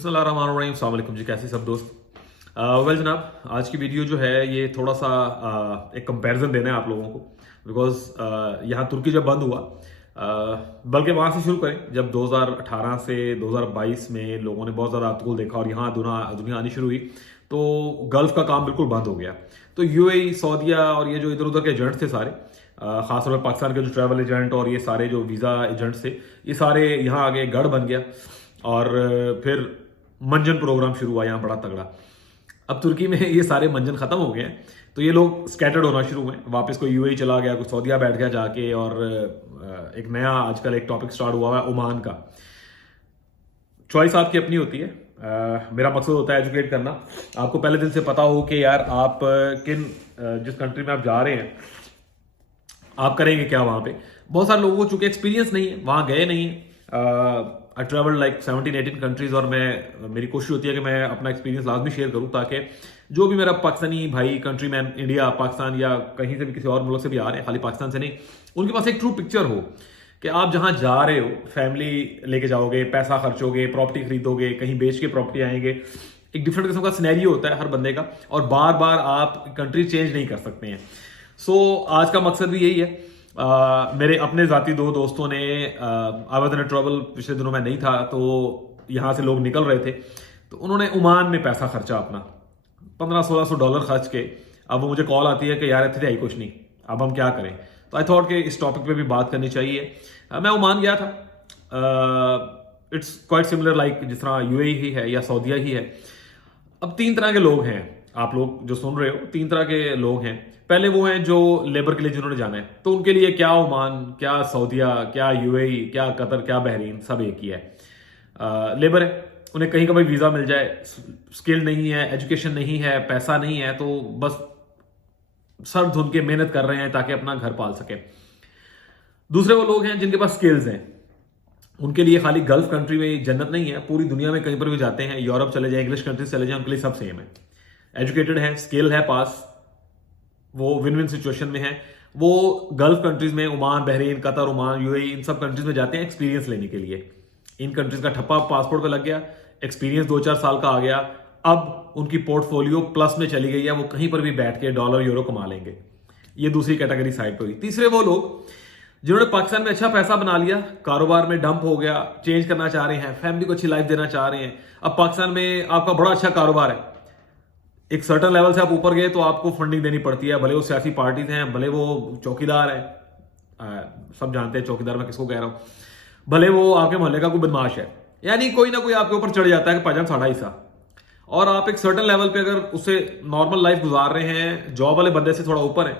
बिस्मिल्लाहिर्रहमानिर्रहीम, अस्सलाम वालेकुम जी। कैसे सब दोस्त? वेल जनाब, आज की वीडियो जो है ये थोड़ा सा एक कंपैरिजन देना है आप लोगों को, बिकॉज यहाँ तुर्की जब बंद हुआ, बल्कि वहाँ से शुरू करें जब 2018 से 2022 में लोगों ने बहुत ज़्यादा अतकुल देखा और यहाँ दुनिया आनी शुरू हुई तो गल्फ का काम बिल्कुल बंद हो गया। तो यूएई, सऊदीया और ये जो इधर उधर के एजेंट्स थे सारे, खासतौर पर पाकिस्तान के जो ट्रैवल एजेंट और ये सारे जो वीज़ा एजेंट्स थे, ये सारे यहाँ आगे गढ़ बन गया और फिर मंजन प्रोग्राम शुरू हुआ यहाँ बड़ा तगड़ा। अब तुर्की में ये सारे मंजन खत्म हो गए हैं तो ये लोग स्कैटर्ड होना शुरू हुए। वापस कोई यूएई चला गया, कोई सऊदीया बैठ गया जाके, और एक नया आजकल एक टॉपिक स्टार्ट हुआ है ओमान का। चॉइस आपकी अपनी होती है। मेरा मकसद होता है एजुकेट करना। आपको पहले दिन से पता हो कि यार आप जिस कंट्री में आप जा रहे हैं आप करेंगे क्या वहां पे। बहुत सारे लोगों को चूंकि एक्सपीरियंस नहीं है, वहां गए नहीं है। आई ट्रेवल लाइक 17-18 कंट्रीज और मेरी कोशिश होती है कि मैं अपना एक्सपीरियंस लाजमी शेयर करूं ताकि जो भी मेरा पाकिस्तानी भाई, कंट्री मैन, इंडिया, पाकिस्तान या कहीं से भी किसी और मुल्क से भी आ रहे हैं, खाली पाकिस्तान से नहीं, उनके पास एक ट्रू पिक्चर हो कि आप जहां जा रहे हो, फैमिली लेके जाओगे, पैसा खर्चोगे, प्रॉपर्टी खरीदोगे, कहीं बेच के प्रॉपर्टी आएंगे। एक डिफरेंट किस्म का सिनेरियो होता है हर बंदे का और बार बार आप कंट्री चेंज नहीं कर सकते हैं। सो आज का मकसद भी यही है। मेरे अपने जाती दो दोस्तों ने, आई वाज इन ट्रैवल, पिछले दिनों में नहीं था तो यहाँ से लोग निकल रहे थे, तो उन्होंने ओमान में पैसा खर्चा अपना $1500-1600 खर्च के। अब वो मुझे कॉल आती है कि यार इतने आई कुछ नहीं, अब हम क्या करें। तो आई थॉट कि इस टॉपिक पे भी बात करनी चाहिए। मैं ओमान गया था। इट्स क्वाइट सिमिलर लाइक जिस तरह यूएई ही है या सऊदीया ही है। अब तीन तरह के लोग हैं, आप लोग जो सुन रहे हो, तीन तरह के लोग हैं। पहले वो हैं जो लेबर के लिए जिन्होंने जाना है, तो उनके लिए क्या ओमान, क्या सऊदीया, क्या यूएई, क्या कतर, क्या बहरीन, सब एक ही है। लेबर है, उन्हें कहीं का भाई वीजा मिल जाए, स्किल नहीं है, एजुकेशन नहीं है, पैसा नहीं है, तो बस सर धुन के मेहनत कर रहे हैं ताकि अपना घर पाल सके। दूसरे वो लोग हैं जिनके पास स्किल्स हैं, उनके लिए खाली गल्फ कंट्री में जन्नत नहीं है, पूरी दुनिया में कहीं पर भी जाते हैं, यूरोप चले जाए, इंग्लिश कंट्री चले जाए, उनके लिए सब सेम है। एजुकेटेड है, स्किल है पास, वो विन विन सिचुएशन में है। वो गल्फ कंट्रीज में, Oman, Bahrain, Qatar, Oman, UAE, इन सब कंट्रीज में जाते हैं एक्सपीरियंस लेने के लिए। इन कंट्रीज का ठप्पा पासपोर्ट पे लग गया, एक्सपीरियंस 2-4 साल का आ गया, अब उनकी पोर्टफोलियो प्लस में चली गई है, वो कहीं पर भी बैठ के डॉलर यूरो कमा लेंगे। ये दूसरी कैटेगरी साइड पर हुई। तीसरे वो लोग जिन्होंने पाकिस्तान में अच्छा पैसा बना लिया, कारोबार में डंप हो गया, चेंज करना चाह रहे हैं, फैमिली को अच्छी लाइफ देना चाह रहे हैं। अब पाकिस्तान में आपका बड़ा अच्छा कारोबार है, एक सर्टन लेवल से आप ऊपर गए तो आपको फंडिंग देनी पड़ती है, भले वो सियासी पार्टीज हैं, भले वो चौकीदार है, सब जानते हैं चौकीदार मैं किसको कह रहा हूं, भले वो आपके मोहल्ले का कोई बदमाश है, यानी कोई ना कोई आपके ऊपर चढ़ जाता है कि पाजान साढ़ा हिस्सा। और आप एक सर्टन लेवल पे अगर उससे नॉर्मल लाइफ गुजार रहे हैं, जॉब वाले बंदे से थोड़ा ऊपर है,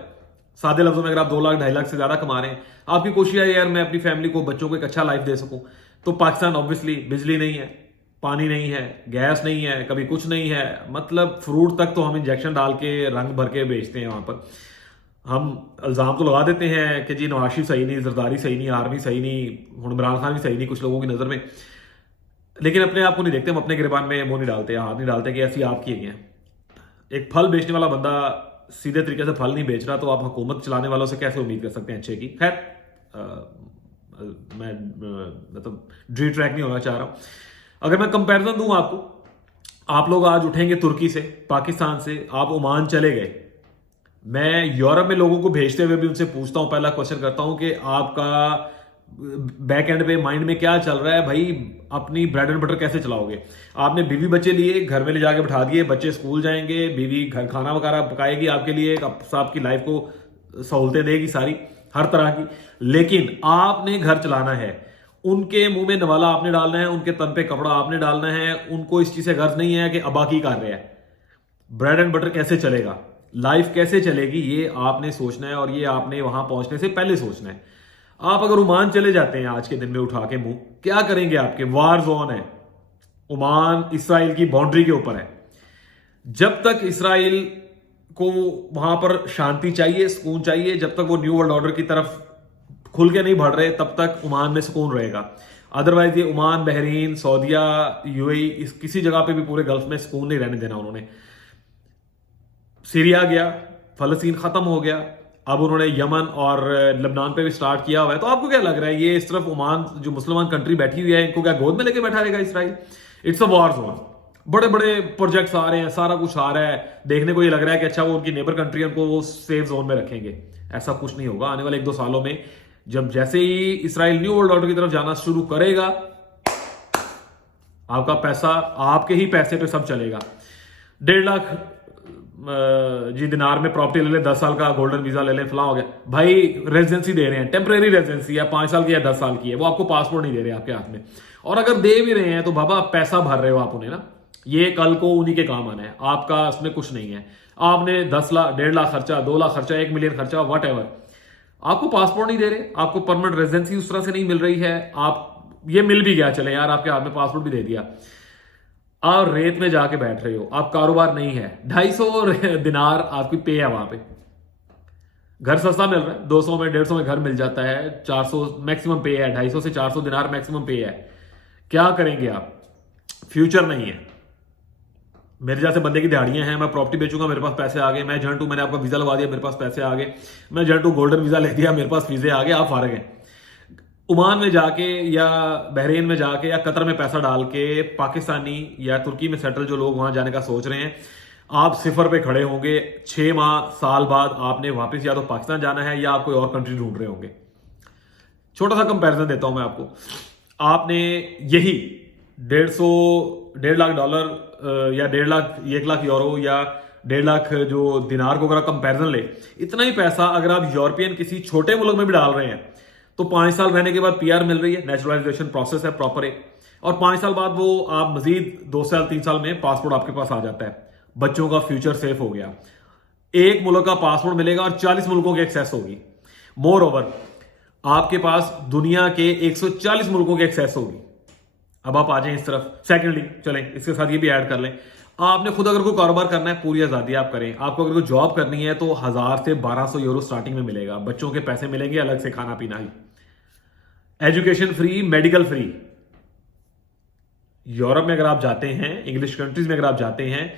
सादे लफ्जों में अगर आप 2 लाख 2.5 लाख से ज्यादा कमा रहे हैं, आपकी कोशिश है यार मैं अपनी फैमिली को, बच्चों को एक अच्छा लाइफ दे सकूं, तो पाकिस्तान ऑब्वियसली बिजली नहीं है, पानी नहीं है, गैस नहीं है, कभी कुछ नहीं है, मतलब फ्रूट तक तो हम इंजेक्शन डाल के रंग भर के बेचते हैं वहां पर। हम इल्जाम तो लगा देते हैं कि जी नवाज शरीफ सही नहीं, जरदारी सही नहीं, आर्मी सही नहीं, इमरान खान भी सही नहीं कुछ लोगों की नजर में, लेकिन अपने आप को नहीं देखते, हम अपने गिरबान में मुंह नहीं डालते, हाथ नहीं डालते कि ऐसी आपकी है। एक फल बेचने वाला बंदा सीधे तरीके से फल नहीं बेच रहा, तो आप हुकूमत चलाने वालों से कैसे उम्मीद कर सकते हैं अच्छे की। खैर, मैं मतलब ड्री ट्रैक नहीं होना चाह रहा हूं। अगर मैं कंपैरिजन दूं आपको, आप लोग आज उठेंगे तुर्की से, पाकिस्तान से, आप ओमान चले गए, मैं यूरोप में लोगों को भेजते हुए भी उनसे पूछता हूं, पहला क्वेश्चन करता हूं कि आपका बैक एंड पे माइंड में क्या चल रहा है भाई, अपनी ब्रेड एंड बटर कैसे चलाओगे। आपने बीवी बच्चे लिए, घर में ले जाके बैठा दिए, बच्चे स्कूल जाएंगे, बीवी घर खाना वगैरह पकाएगी आपके लिए, आपकी लाइफ को सहूलतें देगी सारी हर तरह की, लेकिन आपने घर चलाना है, उनके मुंह में नवाला आपने डालना है, उनके तन पे कपड़ा आपने डालना है, उनको इस चीज से गर्ज नहीं है कि अबा की कर रहे हैं। ब्रेड एंड बटर कैसे चलेगा, लाइफ कैसे चलेगी, ये आपने सोचना है और ये आपने वहां पहुंचने से पहले सोचना है। आप अगर ओमान चले जाते हैं आज के दिन में उठा के मुंह, क्या करेंगे, आपके वार जोन है, ओमान इसराइल की बाउंड्री के ऊपर है। जब तक इसराइल को वहां पर शांति चाहिए, सुकून चाहिए, जब तक वो न्यू वर्ल्ड ऑर्डर की तरफ खुल के नहीं बढ़ रहे, तब तक ओमान में सुकून रहेगा। अदरवाइज ये ओमान, बहरीन, सऊदीया, यूएई, इस किसी जगह पे भी पूरे गल्फ में सुकून नहीं रहने देना उन्होंने। सीरिया गया, फलस्तीन खत्म हो गया, अब उन्होंने यमन और लेबनान पे भी स्टार्ट किया हुआ है। तो आपको क्या लग रहा है, ये इस तरफ ओमान जो मुसलमान कंट्री बैठी हुई है, इनको क्या गोद में लेके बैठा रहेगा Israel? It's a war zone. बड़े बड़े प्रोजेक्ट्स आ रहे हैं, सारा कुछ आ रहा है, देखने को ये लग रहा है कि अच्छा वो उनकी नेबर कंट्री उनको वो सेफ जोन में रखेंगे। ऐसा कुछ नहीं होगा। आने वाले 1-2 सालों में जब जैसे ही इसराइल न्यू वर्ल्ड ऑर्डर की तरफ जाना शुरू करेगा, आपका पैसा, आपके ही पैसे पे सब चलेगा। 1.5 लाख जी दिनार में प्रॉपर्टी ले ले, 10 साल का गोल्डन वीजा ले ले, फला हो गया भाई। रेजिडेंसी दे रहे हैं, टेम्परेरी रेजिडेंसी है, 5 साल की या 10 साल की है, वो आपको पासपोर्ट नहीं दे रहे आपके हाथ में। और अगर दे भी रहे हैं तो बाबा पैसा भर रहे हो आप उन्हें ना, ये कल को उन्हीं के काम आना है, आपका उसमें कुछ नहीं है। आपने 10 लाख, 1.5 लाख खर्चा, 2 लाख खर्चा, 1 मिलियन खर्चा, वट एवर, आपको पासपोर्ट नहीं दे रहे, आपको परमानेंट रेजिडेंसी उस तरह से नहीं मिल रही है। आप ये मिल भी गया, चले यार आपके हाथ में पासपोर्ट भी दे दिया, आप रेत में जाके बैठ रहे हो, आप कारोबार नहीं है। 250 दिनार आपकी पे है वहां पे। घर सस्ता मिल रहा है, 200 में 150 में घर मिल जाता है, 400 मैक्सिमम पे है, 250 से 400 दिनार मैक्सिमम पे है। क्या करेंगे आप? फ्यूचर नहीं है। मेरे जैसे बंदे की दिहाड़ियां हैं, मैं प्रॉपर्टी बेचूंगा, मेरे पास पैसे आ गए, मैं जंटू, मैंने आपका वीजा लगा दिया, मेरे पास पैसे आ गए, मैं जंटू गोल्डन वीजा ले दिया, मेरे पास वीजे आ गए, आप फारग हैं। ओमान में जाके या बहरीन में जाके या कतर में पैसा डाल के पाकिस्तानी या तुर्की में सेटल जो लोग वहां जाने का सोच रहे हैं, आप सिफर पे खड़े होंगे। 6 माह साल बाद आपने वापस या तो पाकिस्तान जाना है या आप कोई और कंट्री ढूंढ रहे होंगे। छोटा सा कंपैरिजन देता हूं मैं आपको। आपने यही 1.5 लाख डॉलर या 1.5 लाख, 1 लाख यूरो या 1.5 लाख जो दिनार को अगर आप कंपैरिजन ले, इतना ही पैसा अगर आप यूरोपियन किसी छोटे मुल्क में भी डाल रहे हैं तो 5 साल रहने के बाद पीआर मिल रही है, नेचुरलाइजेशन प्रोसेस है प्रॉपर है, और 5 साल बाद वो आप मजीद 2 साल 3 साल में पासपोर्ट आपके पास आ जाता है। बच्चों का फ्यूचर सेफ हो गया। एक मुल्क का पासपोर्ट मिलेगा और 40 मुल्कों की एक्सेस होगी। मोर ओवर आपके पास दुनिया के 140 मुल्कों की एक्सेस होगी। अब आप आ जाएं इस तरफ। सेकेंडली चलें, इसके साथ ये भी ऐड कर लें, आपने खुद अगर कोई कारोबार करना है, पूरी आजादी आप करें। आपको अगर कोई जॉब करनी है तो 1000 से 1200 यूरो स्टार्टिंग में मिलेगा, बच्चों के पैसे मिलेंगे, अलग से खाना पीना ही, education free, medical free. Europe में अगर आप जाते हैं, इंग्लिश कंट्रीज में अगर आप जाते हैं,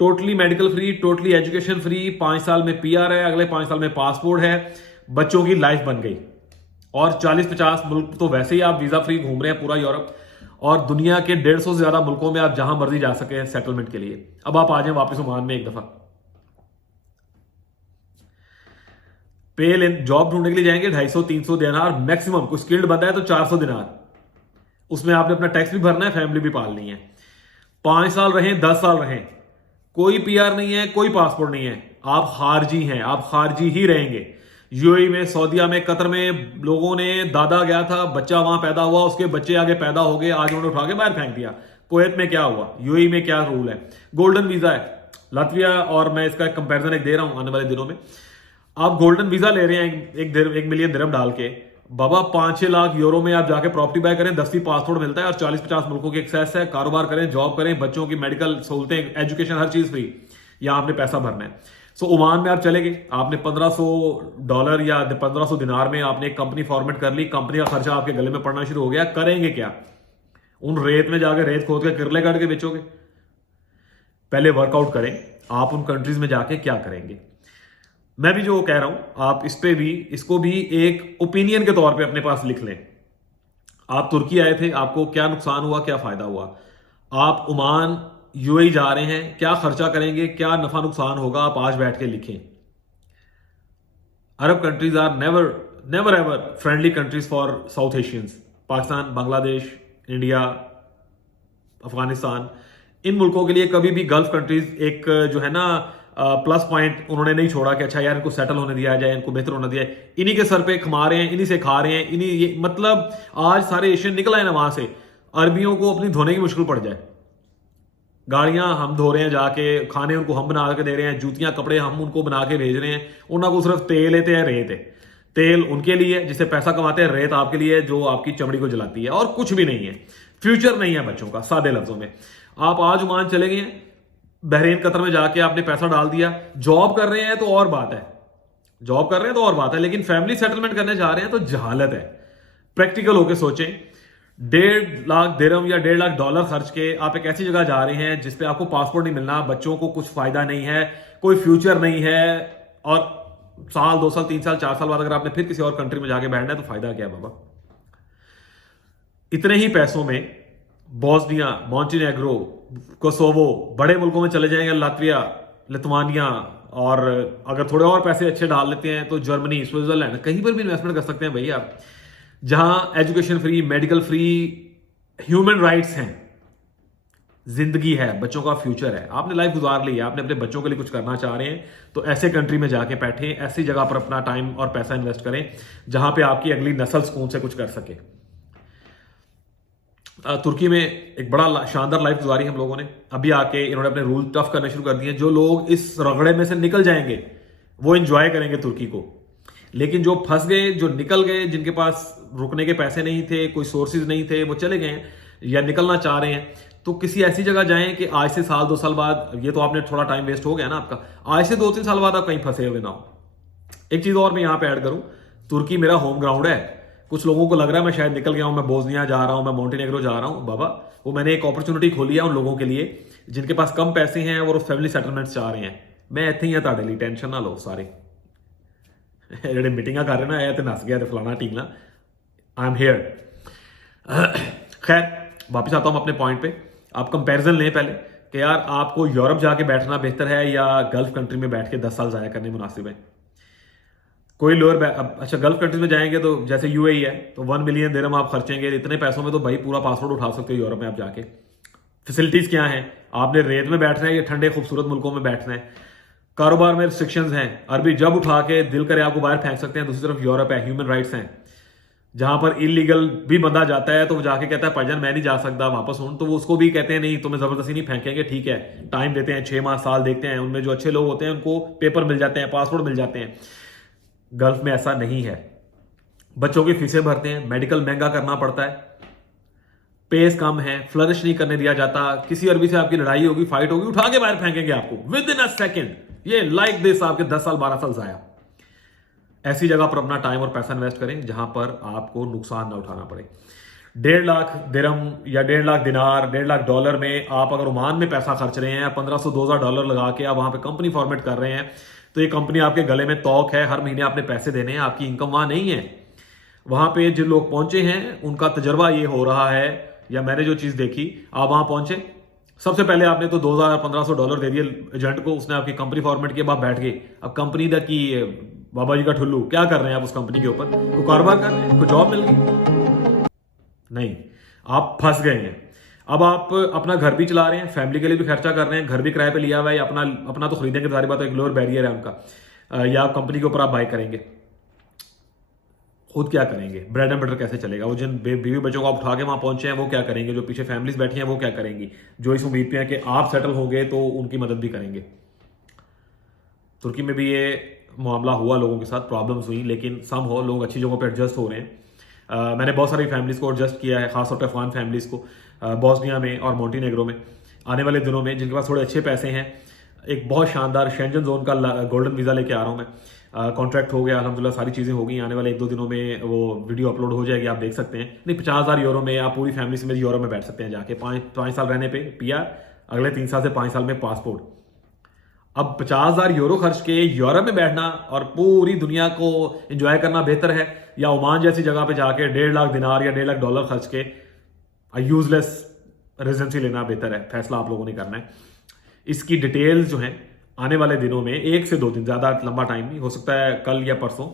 totally medical free, totally education free, 5 साल में पीआर है, अगले 5 साल में पासपोर्ट है, बच्चों की लाइफ बन गई। और 40-50 मुल्क तो वैसे ही आप वीजा फ्री घूम रहे हैं पूरा यूरोप, और दुनिया के 150 से ज्यादा मुल्कों में आप जहां मर्जी जा सके हैं सेटलमेंट के लिए। अब आप आ जाएं वापस ओमान में एक दफा। पे जॉब ढूंढने के लिए जाएंगे 250-300 दिनार मैक्सिमम, कुछ स्किल्ड बंदा है तो 400 दिनार, उसमें आपने अपना टैक्स भी भरना है, फैमिली भी पालनी है। 5 साल रहें, 10 साल रहें, कोई पीआर नहीं है, कोई पासपोर्ट नहीं है, आप खारजी हैं, आप खारजी ही रहेंगे। यूएई में, सऊदीया में, कतर में लोगों ने, दादा गया था, बच्चा वहां पैदा हुआ, उसके बच्चे आगे पैदा हो गए, आज उन्होंने उठा के बाहर फेंक दिया। कुवैत में क्या हुआ, यूएई में क्या रूल है, गोल्डन वीजा है। लातविया, और मैं इसका कंपैरिजन एक दे रहा हूं आने वाले दिनों में, आप गोल्डन वीजा ले रहे हैं 1 मिलियन दिरहम डाल के, बाबा 5-6 लाख यूरो में आप जाके प्रॉपर्टी बाय करें, 10 पासपोर्ट मिलता है और 40-50 मुल्कों की एक्सेस है, कारोबार करें, जॉब करें, बच्चों की मेडिकल सहूलतें, एजुकेशन, हर चीज फ्री। यहां आपने पैसा भरना है। सो ओमान में आप चले गए, आपने $1500 या 1500 दिनार में आपने एक कंपनी फॉर्मेट कर ली, कंपनी का खर्चा आपके गले में पड़ना शुरू हो गया। करेंगे क्या? उन रेत में जाके रेत खोद के किरले काट के बेचोगे? पहले वर्कआउट करें आप उन कंट्रीज में जाके क्या करेंगे। मैं भी जो कह रहा हूं, आप इस पे भी, इसको भी एक ओपिनियन के तौर पे अपने पास लिख लें। आप तुर्की आए थे, आपको क्या नुकसान हुआ, क्या फायदा हुआ? आप ओमान, यूएई जा रहे हैं, क्या खर्चा करेंगे, क्या नफा नुकसान होगा, आप आज बैठ के लिखें। Arab countries are never ever friendly countries for South Asians. Pakistan, Bangladesh, India, Afghanistan, इन मुल्कों के लिए कभी भी गल्फ कंट्रीज एक जो है ना प्लस पॉइंट उन्होंने नहीं छोड़ा कि अच्छा यार इनको सेटल होने दिया जाए, इनको बेहतर होने दिया जाए। इन्हीं के सर पे कमा रहे हैं, इन्हीं से खा रहे हैं, इन्हीं ये मतलब आज सारे एशियन निकल आए ना वहां से, अरबियों को अपनी धोने की मुश्किल पड़ जाए। गाड़ियां हम धो रहे हैं जाके, खाने उनको हम बना के दे रहे हैं, जूतियां कपड़े हम उनको बना के भेज रहे हैं, उनको सिर्फ तेल लेते हैं, रेत है। तेल उनके लिए जिससे पैसा कमाते हैं, रेत आपके लिए जो आपकी चमड़ी को जलाती है, और कुछ भी नहीं है। फ्यूचर नहीं है बच्चों का, सादे लफ्जों में। आप आज ओमान चले गए, बहरीन, कतर में जाके आपने पैसा डाल दिया, जॉब कर रहे हैं तो और बात है, जॉब कर रहे हैं तो और बात है, लेकिन फैमिली सेटलमेंट करने जा रहे हैं तो जहालत है। प्रैक्टिकल होकर सोचें। 1.5 लाख दिरहम या 1.5 लाख डॉलर खर्च के आप एक ऐसी जगह जा रहे हैं जिसपे आपको पासपोर्ट नहीं मिलना, बच्चों को कुछ फायदा नहीं है, कोई फ्यूचर नहीं है, और साल, 2 साल, 3 साल, 4 साल बाद अगर आपने फिर किसी और कंट्री में जाके बैठना है तो फायदा क्या है बाबा? इतने ही पैसों में बॉस्निया, मॉन्टेनेग्रो, कोसोवो, बड़े मुल्कों में चले जाएंगे, लातविया, लिथुआनिया, और अगर थोड़े और पैसे अच्छे डाल लेते हैं तो जर्मनी, स्विट्जरलैंड, कहीं पर भी इन्वेस्टमेंट कर सकते हैं भाई आप, जहां education free, medical free, human rights हैं, जिंदगी है, बच्चों का फ्यूचर है। आपने लाइफ गुजार ली है, आपने अपने बच्चों के लिए कुछ करना चाह रहे हैं, तो ऐसे कंट्री में जाके बैठे, ऐसी जगह पर अपना टाइम और पैसा इन्वेस्ट करें जहां पे आपकी अगली नस्ल सुकून से कुछ कर सके। तुर्की में एक बड़ा शानदार लाइफ गुजारी हम लोगों ने। अभी आके इन्होंने अपने रूल टफ करने शुरू कर दिए। जो लोग इस रगड़े में से निकल जाएंगे वो एंजॉय करेंगे तुर्की को, लेकिन जो फंस गए, जो निकल गए, जिनके पास रुकने के पैसे नहीं थे, कोई सोर्सेज नहीं थे, वो चले गए या निकलना चाह रहे हैं, तो किसी ऐसी जगह जाएं कि आज से साल 2 साल बाद, ये तो आपने थोड़ा टाइम वेस्ट हो गया ना आपका, आज से 2-3 साल बाद आप कहीं फंसे हुए ना हो। एक चीज और मैं यहां पे ऐड करूं, तुर्की मेरा होम ग्राउंड है। कुछ लोगों को लग रहा है मैं शायद निकल गया हूं, मैं बोस्निया जा रहा हूं, मैं मॉन्टेनेग्रो जा रहा हूं। बाबा, वो मैंने एक अपॉर्चुनिटी खोली है उन लोगों के लिए जिनके पास कम पैसे हैं और फैमिली सेटलमेंट चाह रहे हैं। मैं इत्थे ही हां तुहाडे लिए, टेंशन ना लो सारे ਜਿਹੜੇ ਮੀਟਿੰਗਾਂ ਕਰ ਰਹੇ ਨਾ, ਇਹ ਤੇ ਨਸ ਗਿਆ ਤੇ फलाना टींगना, आई एम हेयर। खैर, वापस आता हूं अपने पॉइंट पे। आप कंपैरिजन लें पहले कि यार आपको यूरोप जाके बैठना बेहतर है या गल्फ कंट्री में बैठ के 10 साल ज़ाया करने मुनासिब है। कोई लोअर, अच्छा गल्फ कंट्रीज में जाएंगे तो जैसे यूएई है तो 1 मिलियन दिरहम आप खर्चेंगे, इतने पैसों में तो भाई पूरा पासपोर्ट उठा सकते हो यूरोप में आप जाके। फैसिलिटीज क्या हैं, आपने रेत में बैठना है या ठंडे खूबसूरत मुल्कों में बैठना है। कारोबार में रिस्ट्रिक्शंस हैं, अरबी जब उठा के दिल करे आपको बाहर फेंक सकते हैं। दूसरी तरफ यूरोप है, ह्यूमन राइट्स हैं, जहां पर इलीगल भी बंदा जाता है तो वो जाके कहता है भाईजान मैं नहीं जा सकता वापस हूं, तो वो उसको भी कहते हैं नहीं तुम्हें जबरदस्ती नहीं फेंकेंगे, ठीक है, टाइम देते हैं, 6 माह साल देखते हैं। उनमें जो अच्छे लोग होते हैं उनको पेपर मिल जाते हैं, पासपोर्ट मिल जाते हैं। गल्फ में ऐसा नहीं है। बच्चों की फीसें भरते हैं, मेडिकल महंगा करना पड़ता है, पेस कम है, फ्लरिश नहीं करने दिया जाता। किसी अरबी से आपकी लड़ाई होगी, फाइट होगी, उठा के बाहर फेंकेंगे आपको विद इन अ सेकेंड। ये लाइक दिस आपके 10 साल 12 साल जाया। ऐसी जगह पर अपना टाइम और पैसा इन्वेस्ट करें जहां पर आपको नुकसान ना उठाना पड़े। 1.5 लाख दिरहम या 1.5 लाख दिनार, 1.5 लाख डॉलर में आप अगर ओमान में पैसा खर्च रहे हैं, 1500-2000 डॉलर लगा के आप वहां पे कंपनी फॉर्मेट कर रहे हैं, तो ये कंपनी आपके गले में तौक है, हर महीने आपने पैसे देने हैं, आपकी इनकम वहां नहीं है। वहां पे जिन लोग पहुंचे हैं उनका तजर्बा ये हो रहा है, या मैंने जो चीज देखी, आप वहां पहुंचे, सबसे पहले आपने तो 2000-1500 डॉलर दे दिए एजेंट को, उसने आपकी कंपनी फॉर्मेट किया, आप बैठ गए। अब कंपनी दा की बाबा जी का ठुल्लू, क्या कर रहे हैं आप उस कंपनी के ऊपर? कोई कारोबार कर रहे हैं, कोई जॉब मिल गई? नहीं, आप फंस गए हैं। अब आप अपना घर भी चला रहे हैं, फैमिली के लिए भी खर्चा कर रहे हैं, घर भी किराए पे लिया हुआ है, अपना तो खरीदेंगे, सारी बात, एक लोअर बैरियर है उनका, या कंपनी के ऊपर आप बाय करेंगे। खुद क्या करेंगे? ब्रेड एंड बटर कैसे चलेगा? वो जिन बीवी बच्चों को आप उठा के वहां पहुंचे हैं वो क्या करेंगे? जो पीछे फैमिलीज बैठी हैं वो क्या करेंगी? जो इस उम्मीद पे है कि आप सेटल होंगे तो उनकी मदद भी करेंगे। तुर्की में भी ये मामला हुआ, लोगों के साथ प्रॉब्लम्स हुई, लेकिन सम हो लोग अच्छी जगहों पर एडजस्ट हो रहे हैं। मैंने बहुत सारी फैमिलीज को एडजस्ट किया है, खासतौर पर अफगान फैमिलीज को, बॉस्निया में और मॉन्टेनेग्रो में। आने वाले दिनों में जिनके पास थोड़े अच्छे पैसे हैं, एक बहुत शानदार शेंजन जोन का गोल्डन वीज़ा लेके आ रहा हूँ मैं। कॉन्ट्रैक्ट हो गया अल्हम्दुलिल्लाह, सारी चीज़ें हो गई। आने वाले 1-2 दिनों में वो वीडियो अपलोड हो जाएगी, आप देख सकते हैं। नहीं, 50,000 यूरो में आप पूरी फैमिली से मेरी यूरोप में बैठ सकते हैं जाके, 5 साल रहने पे PR, अगले 3 साल से 5 साल में पासपोर्ट। अब 50,000 यूरो खर्च के यूरोप में बैठना और पूरी दुनिया को एंजॉय करना बेहतर है, या ओमान जैसी जगह पे जाके 1.5 लाख दिनार या 1.5 लाख डॉलर खर्च के यूजलेस रेजिडेंसी लेना बेहतर है? फैसला आप लोगों ने करना है। इसकी डिटेल्स जो हैं आने वाले दिनों में, 1 से 2 दिन, ज़्यादा लंबा टाइम नहीं, हो सकता है कल या परसों,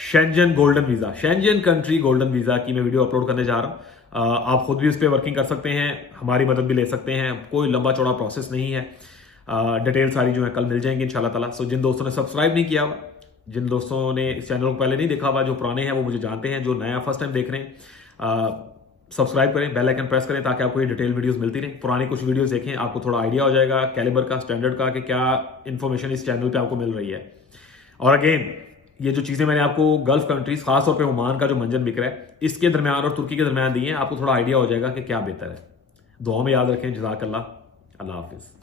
Schengen golden visa, Schengen country golden visa की मैं वीडियो अपलोड करने जा रहा हूँ। आप खुद भी उस पर वर्किंग कर सकते हैं, हमारी मदद भी ले सकते हैं, कोई लंबा चौड़ा प्रोसेस नहीं है। डिटेल सारी जो है कल मिल जाएंगी इंशाल्लाह ताला। सो जिन दोस्तों ने सब्सक्राइब नहीं किया हुआ, जिन दोस्तों ने इस चैनल को पहले नहीं देखा हुआ, जो पुराने हैं वो मुझे जानते हैं, जो नया फर्स्ट टाइम देख रहे हैं, सब्सक्राइब करें, बेल आइकन प्रेस करें ताकि आपको ये डिटेल वीडियोस मिलती रहें। पुरानी कुछ वीडियोस देखें, आपको थोड़ा आइडिया हो जाएगा कैलिबर का, स्टैंडर्ड का, कि क्या इन्फॉर्मेशन इस चैनल पे आपको मिल रही है। और अगेन, ये जो चीज़ें मैंने आपको गल्फ कंट्रीज, खासतौर पे ओमान का जो मंजन बिक रहा है, इसके दरमियान और तुर्की के दरमियान दी है, आपको थोड़ा आइडिया हो जाएगा कि क्या बेहतर है। दुआ में याद रखें। जज़ाकल्लाह, अल्लाह हाफिज़।